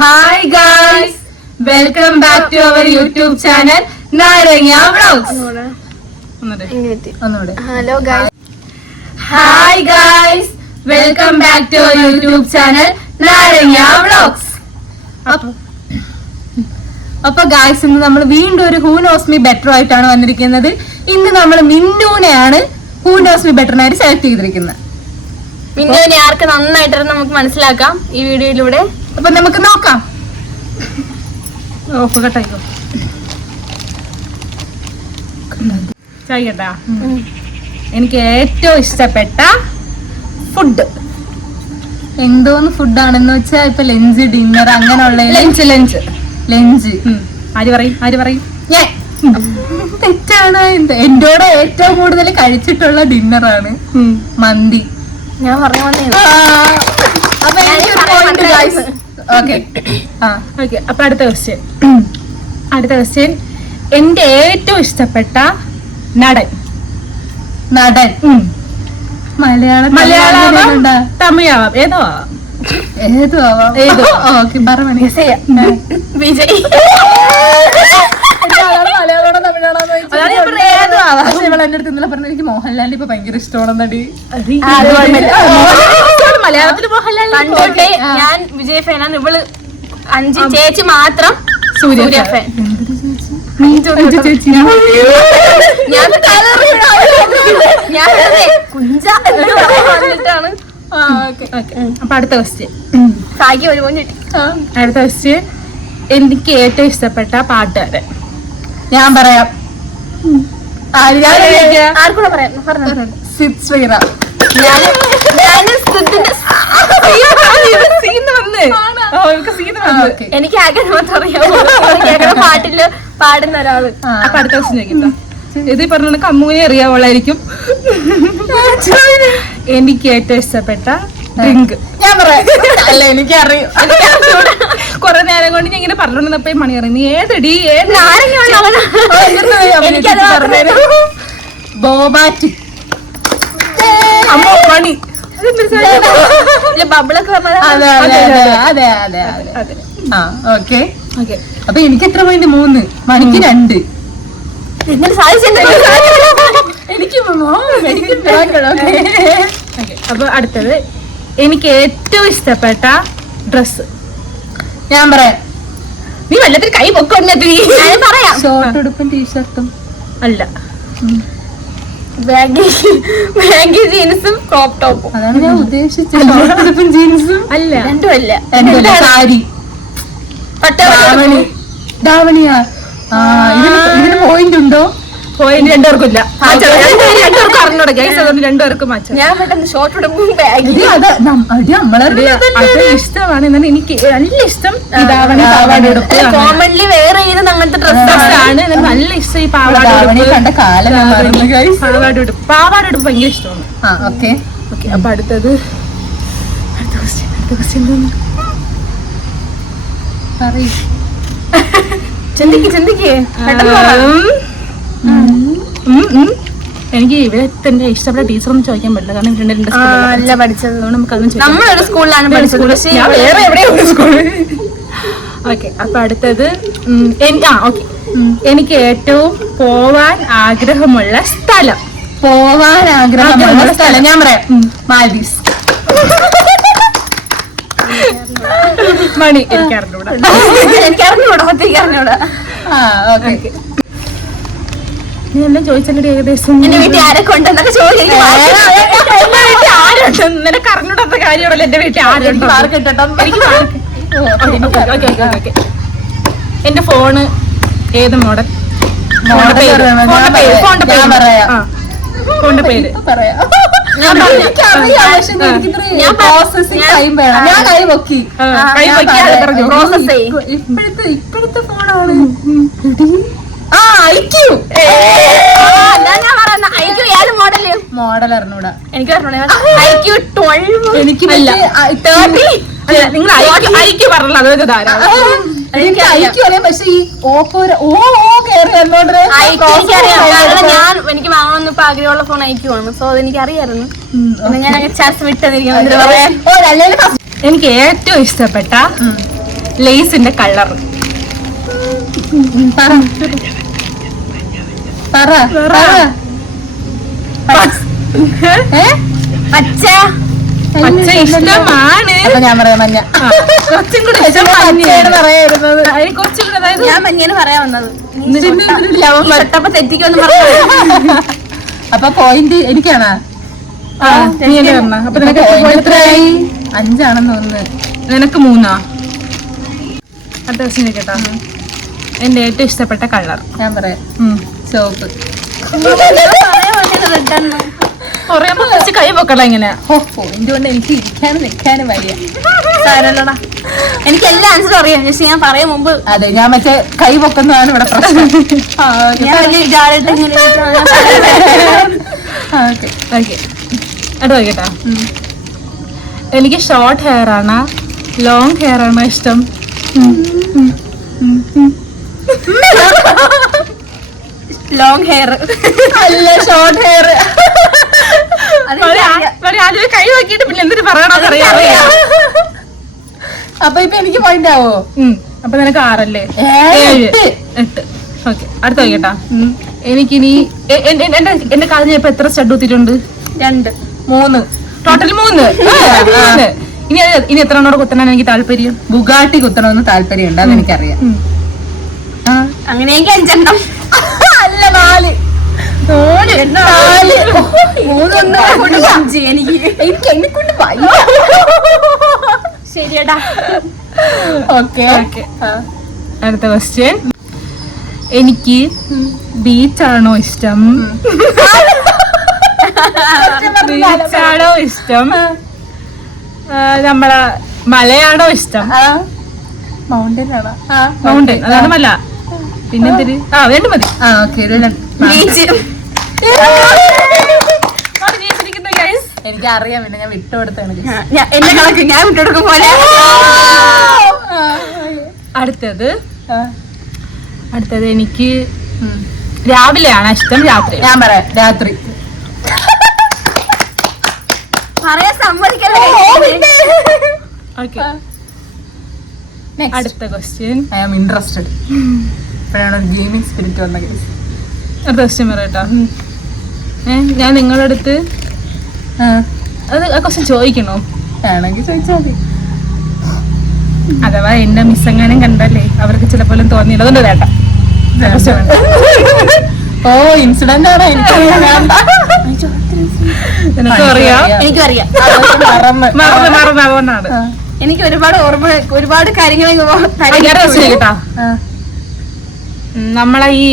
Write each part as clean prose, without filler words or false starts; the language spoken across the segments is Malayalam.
Hi guys, welcome back to our YouTube channel Naranga vlogs. Hello guys, hi guys, welcome back to our YouTube channel Naranga vlogs. അപ്പൊ ഗായ്സ്, ഇന്ന് നമ്മൾ വീണ്ടും ഒരു ഹൂ നോസ് മീ ബെറ്റർ ആയിട്ടാണ് വന്നിരിക്കുന്നത്. ഇന്ന് നമ്മൾ മിന്നുവിനെയാണ് ഹൂ നോസ് മീ ബെറ്ററിനായിട്ട് സെലക്ട് ചെയ്തിരിക്കുന്നത്. മിന്നുവിനെ ആർക്ക് നന്നായിട്ട് നമുക്ക് മനസ്സിലാക്കാം ഈ വീഡിയോയിലൂടെ. അപ്പൊ നമുക്ക് നോക്കാം. ഓഫ് കട്ടായിക്കോ കേട്ടാ. എനിക്ക് ഏറ്റവും ഇഷ്ടപ്പെട്ട ഫുഡ് എന്തോന്ന് ഫുഡാണെന്ന് വെച്ചാൽ ഇപ്പൊ ലഞ്ച്, ഡിന്നർ, അങ്ങനെയുള്ള ലഞ്ച് ആര് പറയും തെറ്റാണ്. എന്റോടെ ഏറ്റവും കൂടുതൽ കഴിച്ചിട്ടുള്ള ഡിന്നറാണ് മന്തി. ഞാൻ പറഞ്ഞു വന്നേ. അപ്പൊ അടുത്ത ക്വസ്റ്റ്യൻ എന്റെ ഏറ്റവും ഇഷ്ടപ്പെട്ട നടൻ മലയാളം തമിഴാവാം, ഏതോ വിജയ്. എന്റെ അടുത്ത് ഇന്നലെ പറഞ്ഞ എനിക്ക് മോഹൻലാൽ ഇപ്പൊ ഭയങ്കര ഇഷ്ടമാണെന്നടി. മലയാളത്തില് മോഹൻലാൽ ഞാൻ വിജയ് ഫാനാണ്. ഇവള് 5 ചേച്ചി മാത്രം സൂര്യ ഫാൻ. അപ്പൊ അടുത്ത ക്വസ്റ്റ്യൻ ഒരു എനിക്ക് ഏറ്റവും ഇഷ്ടപ്പെട്ട പാട്ടുകാരൻ ഞാൻ പറയാം. ആർക്കൂടെ പറയാം. സിദ് ശ്രീറാം. എനിക്ക് ആഗ്രഹം മാത്രം അറിയാം പാട്ടില് പാടുന്ന ഒരാള്. അപ്പൊ അടുത്ത ക്വസ്റ്റ്യൻ ചോദിക്കട്ടോ. ഇത് പറഞ്ഞ കമ്മൂനെ അറിയാവുള്ളായിരിക്കും. എനിക്ക് ഏറ്റവും ഇഷ്ടപ്പെട്ട ഡ്രിങ്ക് ഞാൻ പറയാം. അല്ല, എനിക്കറിയാം. കൊറേ നേരം കൊണ്ട് ഞാൻ ഇങ്ങനെ പറഞ്ഞോണ്ടപ്പോ മണി അറിയാം നീ ഏതടി ബോബാറ്റി അമ്മ പണി ബബിളൊക്കെ. അതെ. ഓക്കെ. അപ്പൊ എനിക്ക് എത്ര പോയിന്റ്? 3, മണിക്ക് 2. അപ്പൊ അടുത്തത് എനിക്ക് ഏറ്റവും ഇഷ്ടപ്പെട്ട ഡ്രസ് ഞാൻ പറയാം. നീ വല്ലത്തിൽ കൈ പൊക്കൊണ്ടിരി. പറയാം. ഷോർട്ട് ഉടുപ്പും ടീഷർട്ടും അല്ല, ബാഗി ജീൻസും ക്രോപ്പ് ടോപ്പും. അതാണ് ഞാൻ ഉദ്ദേശിച്ചത്. ഷോർട്ട് ഉടുപ്പും ജീൻസും അല്ല, രണ്ടും അല്ല. സാരി ധാവണിയാ. ഇതിന് പോയിന്റ് ഉണ്ടോ? പോയിന്റ് രണ്ടുപേർക്കും രണ്ടുപേർക്കും ഞാൻ പെട്ടെന്ന് ഷോർട്ട് ഉടുപ്പും ബാഗി. ഇഷ്ടമാണ്. എന്നാലും എനിക്ക് നല്ല ഇഷ്ടം ധാവണി പാവാട ഉടുപ്പ്. കോമൺലി വേറെ ചെയ്യുന്നത് അങ്ങനത്തെ ഡ്രസ്സാണ്. നല്ല ഇഷ്ടം ഈ പാവാട കണ്ട കാലം. പാവാട ഉടുപ്പ് ഭയങ്കര ഇഷ്ടമാണ്. ഓക്കെ. അപ്പൊ അടുത്തത് പറയൂ. ചിന്തിക്കേ. എനിക്ക് ഇവരെന്റെ ഇഷ്ടപ്പെട്ട ടീച്ചറൊന്നും ചോദിക്കാൻ പറ്റില്ല, കാരണം അല്ല പഠിച്ചത്. നമ്മളൊരു സ്കൂളിലാണ് പഠിച്ചത്. വേറെ എവിടെയോ സ്കൂൾ. ഓക്കെ. അപ്പൊ അടുത്തത് എനിക്ക് ഏറ്റവും പോവാൻ ആഗ്രഹമുള്ള സ്ഥലം ഞാൻ പറയാം. മാൽദീവ്സ്. മണി എനിക്കറിഞ്ഞൂടാ. നീ എല്ലാം ചോദിച്ചല്ലേ ഏകദേശം. എന്റെ വീട്ടിൽ ആരൊക്കെ ഉണ്ടെന്നൊക്കെ ചോദിക്കും. നിനക്ക് അറിഞ്ഞൂടാത്ത കാര്യമാണല്ലോ എന്റെ വീട്ടിൽ ആരുണ്ട്. എന്റെ ഫോണ് ഏത് മോഡൽ? ഫോണിന്റെ പേര് ഇപ്പോഴത്തെ ഫോണാണ് മോഡൽ അറിഞ്ഞൂടാ. എനിക്ക് നിങ്ങൾ ഐക്യു പറഞ്ഞല്ലോ, അതൊക്കെ ധാരാളം. എനിക്ക് ഐക്യു അറിയാം, പക്ഷെ ഈ ഓപ്പോ കയറി എന്നോട് ഞാൻ എനിക്ക് വാങ്ങണമെന്ന് ഇപ്പൊ ആഗ്രഹമുള്ള ഫോൺ ഐക്യു ആണ്. സോ അതെനിക്ക് അറിയായിരുന്നു. ഞാൻ ചാൻസ് വിട്ടെന്നിരിക്കുന്നു. എനിക്ക് ഏറ്റവും ഇഷ്ടപ്പെട്ട ലേസിന്റെ കളർ. പറ പറ ഏ? പച്ച ഇഷ്ടമാണ്. അപ്പൊ ഞാൻ പറയാം മഞ്ഞ. കുറച്ചും കൂടെ ഇഷ്ടം മഞ്ഞയാണ് പറയായിരുന്നത്. കുറച്ചും കൂടെ, അതായത് ഞാൻ മഞ്ഞേന്ന് പറയാൻ വന്നത്. തൊട്ടപ്പോ തെറ്റിക്കൊന്നും പറഞ്ഞു. അപ്പൊ പോയിന്റ് എനിക്കാണോ? അപ്പൊ നിനക്ക് എത്രയായി? 5 ആണെന്ന് തോന്നുന്നു. നിനക്ക് 3. അടുത്ത ക്വസ്റ്റ്യൻ കേട്ടോ. എന്റെ ഏറ്റവും ഇഷ്ടപ്പെട്ട കളർ. ഞാൻ പറയാം ചുവപ്പ്. പറയുമ്പോ കുറച്ച് കൈ പൊക്കട ഇങ്ങനെ. പോയിന്റ് കൊണ്ട് എനിക്ക് ഇരിക്കാനും നിൽക്കാനും വയ്യ. സാരല്ലടാ, എനിക്ക് എല്ലാ ആൻസറും അറിയാം. ജസ്റ്റ് ഞാൻ പറയാൻ മുമ്പ് അതെ, ഞാൻ മറ്റേ കൈ പൊക്കുന്നതാണ് ഇവിടെ പ്രശ്നം. ഞാൻ വലിയ ജാലിട്ട് ഇങ്ങനെ അടുത്ത കേട്ടാ. എനിക്ക് ഷോർട്ട് ഹെയർ ആണോ ലോങ് ഹെയർ ആണോ ഇഷ്ടം? ലോങ് ഹെയർ അല്ല, ഷോർട്ട് ഹെയർ. ആദ്യമേ കൈ നോക്കിയിട്ട് പിന്നെ എന്തിനു പറയണോ അറിയാമോ? അപ്പൊ ഇപ്പൊ എനിക്ക് പോയിന്റ് ആവോ? അപ്പൊ നിനക്ക് 6 അല്ലേ? 8. 8. ഓക്കെ, അടുത്ത കേട്ടാ. എനിക്കിനി എന്റെ കാലിന് ഇപ്പൊ എത്ര സ്റ്റഡ് കുത്തിയിട്ടുണ്ട്? 2 3 ടോട്ടൽ 3. ഇനി എത്ര എണ്ണോടെ കുത്തനാണ് എനിക്ക് താല്പര്യം? ബുഗാട്ടി കുത്തണമെന്ന് താല്പര്യം ഉണ്ട്, അതെനിക്കറിയാം. അങ്ങനെയെങ്കിൽ 5 എണ്ണം. അല്ല, 4. 5 എനിക്ക് എന്നെ കൊണ്ട് വയ്യ. ശരിയടാ. ഓക്കെ. അടുത്ത ക്വസ്റ്റ്യൻ. എനിക്ക് ബീച്ചാണോ ഇഷ്ടം? ബീച്ചാണോ ഇഷ്ടം? നമ്മളെ മലയാണോ ഇഷ്ടം? മൗണ്ടൻ ആണോ? മൗണ്ടൻ, അതാണ് മല. പിന്നെന്തിന്? വേണ്ട മതി. ബീച്ച്. എനിക്ക് അറിയാം, പിന്നെ ഞാൻ വിട്ടുകൊടുത്താണ്. എന്റെ കണക്ക് ഞാൻ വിട്ടെടുക്കും പോലെ. അടുത്തത് എനിക്ക് രാവിലെയാണ് ഇഷ്ടം രാത്രി? ഞാൻ പറയാം രാത്രി. പറയാൻ സമ്മതിക്കല്ലേ. ഓക്കെ, അടുത്ത ക്വസ്റ്റ്യൻ. I am interested. ഇപ്പോഴാണ് ഒരു ഗെയിമിംഗ് സ്പിരിറ്റ് വന്ന കേസ്. അടുത്ത ക്വസ്റ്റ്യൻ പറയട്ടോ. ഞാൻ നിങ്ങളുടെ അടുത്ത് അത് ആ ക്വസ്റ്റ്യൻ ചോദിക്കണോ? ആണെങ്കിൽ ചോദിച്ചാൽ മതി. അഥവാ എന്റെ മിസ്സെങ്ങാനും കണ്ടല്ലേ അവർക്ക് ചിലപ്പോഴും തോന്നിയില്ല, അതുകൊണ്ട് വേണ്ട. ഓ, ഇൻസിഡന്റ് ആണോ? നിനക്കും അറിയാം, എനിക്കും അറിയാം. മറന്ന് അതുകൊണ്ടാണ്. എനിക്ക് ഒരുപാട് കാര്യങ്ങൾ കേട്ടാ. നമ്മളെ ഈ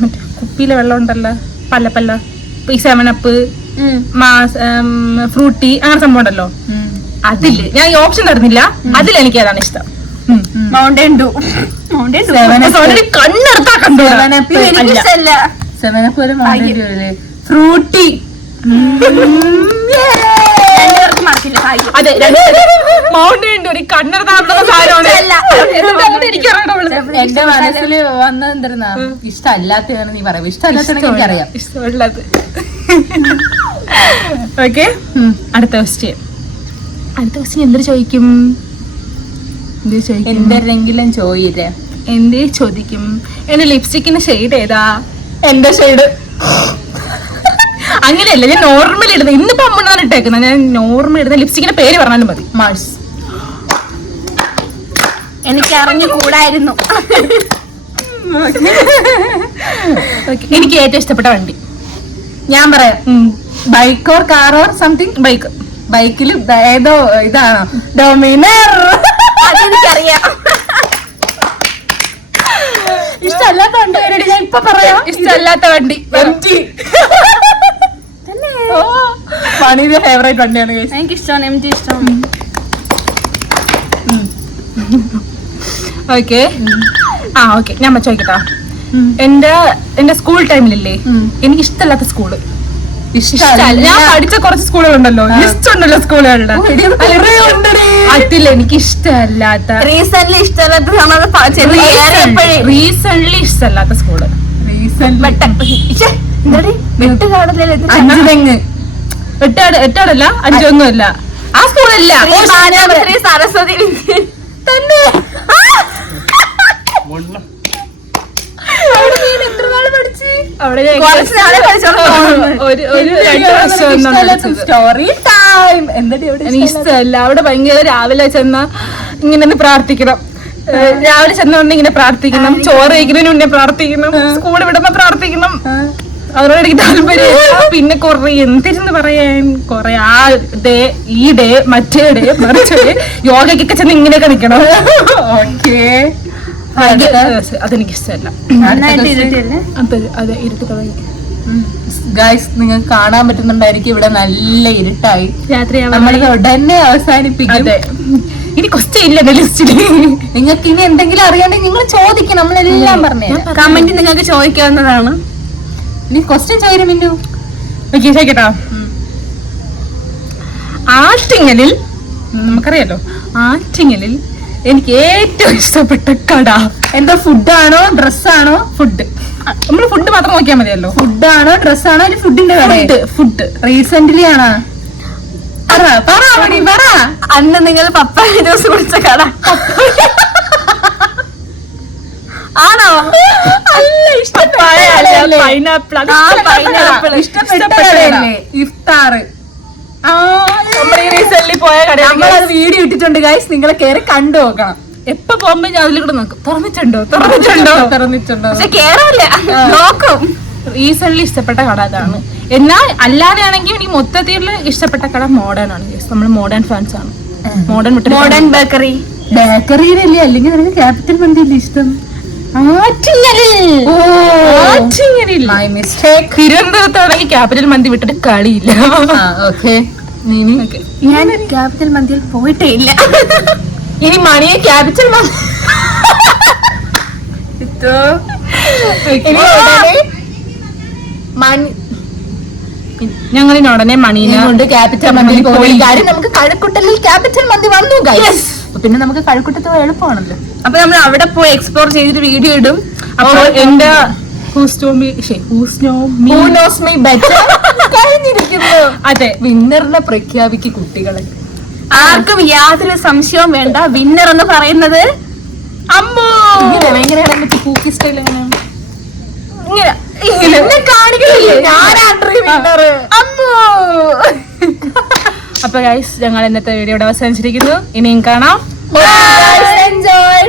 മറ്റേ കുപ്പിയിലെ വെള്ളം ഉണ്ടല്ലോ, പല്ല ഈ 7up, ഫ്രൂട്ടി, അങ്ങനെ സംഭവം ഉണ്ടല്ലോ. അതില് ഞാൻ ഈ ഓപ്ഷൻ തരുന്നില്ല. അതിൽ എനിക്ക് ഏതാണ് ഇഷ്ടം? Mountain Dew. കണ്ണെടുത്താ കണ്ടു. ഫ്രൂട്ടി. അതെ, മൗണ്ടൻ ഡ്യൂ കണ്ണെടുത്താ സാധനമാണ്. എന്റെ മനസ്സിൽ വന്നെന്തിരുന്നാ ഇഷ്ടമല്ലാത്തതാണ് നീ പറയാം. ഇഷ്ടമല്ലാത്ത എനിക്കറിയാം. ഇഷ്ടമുള്ളത്. ഓക്കെ, അടുത്ത ക്വസ്റ്റ്യൻ. എന്തൊരു ചോദിക്കും? എന്തെങ്കിലും ചോദിച്ചേ. എന്തേ ചോദിക്കും? എന്റെ ലിപ്സ്റ്റിക്കിന്റെ ഷെയ്ഡ് ഏതാ? എന്റെ ഷെയ്ഡ് അങ്ങനെയല്ല, ഞാൻ നോർമൽ ഇടുന്ന. ഇന്നിപ്പോ അമ്മ ഇട്ടേക്കുന്ന ഞാൻ നോർമൽ ഇടുന്ന ലിപ്സ്റ്റിക്കിന്റെ പേര് പറഞ്ഞാലും മതി. മാർസ്. എനിക്ക് അറിഞ്ഞുകൂടായിരുന്നു. എനിക്ക് ഏറ്റവും ഇഷ്ടപ്പെട്ട വണ്ടി ഞാൻ പറയാം. Bike or car or something. Bike. ബൈക്കിൽ ഏതോ ഇതാണോ? ഡൊമിനർ. അതെനിക്കറിയാം. ഇഷ്ടമല്ലാത്ത വണ്ടി ഞാൻ ഇപ്പൊ പറയാം. ഇഷ്ടമല്ലാത്ത വണ്ടി MT. മണിയുടെ ഫേവറേറ്റ് വണ്ടിയാണ്. എനിക്കിഷ്ടമാണ് MT ഇഷ്ടമാണ്. ഓക്കെ, ഓക്കെ, ഞാൻ ചോദിക്കട്ടാ. എന്റെ സ്കൂൾ ടൈമിലല്ലേ എനിക്ക് ഇഷ്ടമല്ലാത്ത സ്കൂള്? ഞാൻ പഠിച്ച കുറച്ച് സ്കൂളുകളുണ്ടല്ലോ, ലിസ്റ്റ് ഉണ്ടല്ലോ സ്കൂളുകളുടെ. അതിൽ എനിക്ക് ഇഷ്ടമല്ലാത്ത റീസെന്റ് ഇഷ്ടമല്ലാത്ത സ്കൂള് എട്ടാടല്ല 5 ഒന്നുമല്ല. ആ സ്കൂളല്ല, സരസ്വതി. തന്നെ. കുറച്ച് നാളെ കളിച്ചോളാം ഒരു 2 വർഷം സ്റ്റോറി ടൈം. എന്താടി എനിക്ക് ഇഷ്ടമല്ല. അവിടെ ഭയങ്കര രാവിലെ ചെന്ന ഇങ്ങനെ പ്രാർത്ഥിക്കണം, രാവിലെ ചെന്നോണ്ട് ഇങ്ങനെ പ്രാർത്ഥിക്കണം, ചോറ് കഴിക്കുന്നതിന് മുന്നേ പ്രാർത്ഥിക്കണം, സ്കൂൾ വിടുമ്പോ പ്രാർത്ഥിക്കണം. അവരോട് എനിക്ക് താല്പര്യം. പിന്നെ കൊറേ എന്തിരുന്ന് പറയാൻ, കൊറേ ആ ഡേ ഈ ഡേ മറ്റേ ഡേ മറിച്ച് ഡേ യോഗയ്ക്കൊക്കെ ചെന്ന് ഇങ്ങനെ കളിക്കണം. ഓക്കേ. അതെനിക്ക് ഇഷ്ടമല്ല. അതെ ഇരുട്ട് തുടങ്ങി. ഗൈസ് നിങ്ങൾക്ക് കാണാൻ പറ്റുന്നുണ്ടായിരിക്കും ഇവിടെ നല്ല ഇരുട്ടായി. രാത്രി നമ്മളിത് ഉടനെ അവസാനിപ്പിക്കും. അതെ, ഇനി ക്വസ്റ്റ്യൻ ഇല്ല എന്റെ ലിസ്റ്റില്. നിങ്ങൾക്ക് ഇനി എന്തെങ്കിലും അറിയണമെങ്കിൽ നിങ്ങൾ ചോദിക്കണം, നമ്മളെല്ലാം പറഞ്ഞു. കമന്റ് നിങ്ങൾക്ക് ചോദിക്കാവുന്നതാണ്. ഇനി ക്വസ്റ്റ്യൻ ചോദിക്കും മിന്നു. ഓക്കെ ചോദിക്കട്ടോ. ആറ്റിങ്ങലിൽ നമുക്കറിയാലോ, ആറ്റിങ്ങലിൽ എനിക്ക് ഏറ്റവും ഇഷ്ടപ്പെട്ട കട എന്താ? ഫുഡാണോ ഡ്രസ്സാണോ? ഫുഡ്. നമ്മള് ഫുഡ് മാത്രം നോക്കിയാൽ മതിയല്ലോ. ഫുഡാണോ ഡ്രസ്സാണോ? ഒരു ഫുഡിന്റെ കട. ഫുഡ് റീസെന്റ്ലി ആണോ? പറ. അന്ന് നിങ്ങൾ പപ്പായ ജ്യൂസ് കുടിച്ച കട ആണോ? പൈനാപ്പിൾ. ഇഷ്ടപ്പെട്ട കടയല്ലേ ഇഫ്താർ? റീസെന്റ് പോയ കട. നമ്മളത് വീഡിയോ ഇട്ടിട്ടുണ്ട് ഗൈസ്, നിങ്ങളെ കയറി കണ്ടു നോക്കണം. എപ്പൊ പോകുമ്പോ ഞാൻ അതിൽ കൂടെ നോക്കും, തുറന്നിട്ടുണ്ടോ. പക്ഷെ കേറില്ല, നോക്കും. റീസെന്റ് ഇഷ്ടപ്പെട്ട കട അതാണ്. എന്നാൽ അല്ലാതെ ആണെങ്കിൽ എനിക്ക് മൊത്തത്തിൽ ഇഷ്ടപ്പെട്ട കട മോഡേൺ ആണ്. നമ്മൾ മോഡേൺ ഫാൻസ് ആണ്. Modern bakery. ബേക്കറിയിലല്ലേ? അല്ലെങ്കിൽ നിനക്ക് ക്യാപിറ്റൽ മന്തിയല്ലേ ഇഷ്ടം? തിരുവനന്തപുരത്താണെങ്കിൽ ക്യാപിറ്റൽ മന്തി വിട്ടിട്ട് കളിയില്ല. ഞാൻ ക്യാപിറ്റൽ മന്തിയിൽ പോയിട്ടേ ഇല്ല. ഇനി മണിയെ ക്യാപിറ്റൽ ഞങ്ങളിനുടനെ മണീനെ കൊണ്ട് ക്യാപിറ്റൽ മന്തി പോയി. കാര്യം നമുക്ക് കഴക്കൂട്ടലിൽ ക്യാപിറ്റൽ മന്തി വന്നു ഗൈസ്. പിന്നെ നമുക്ക് കഴക്കൂട്ടത്ത് പോയി എളുപ്പമാണല്ലോ. അപ്പൊ നമ്മൾ അവിടെ പോയി എക്സ്പ്ലോർ ചെയ്തിട്ട് വീഡിയോ ഇടും. അപ്പോൾ എന്റെ കഴിഞ്ഞിരിക്കുന്നു. അതെ, വിന്നറിനെ പ്രഖ്യാപിക്കും കുട്ടികളെ. ആർക്കും യാതൊരു സംശയവും വേണ്ട. വിന്നർ എന്ന് പറയുന്നത് അമ്മോ. എങ്ങനെയാണ് പൂക്കി സ്റ്റൈൽ? ഇങ്ങനെ കാണിക്കില്ലേ? ഞാനാണ് അമ്മോ. അപ്പൊ ഗൈസ്, ഞങ്ങൾ ഇന്നത്തെ വീഡിയോ ഇവിടെ അവസാനിച്ചിരിക്കുന്നു. ഇനിയും കാണാം. എൻജോയ്.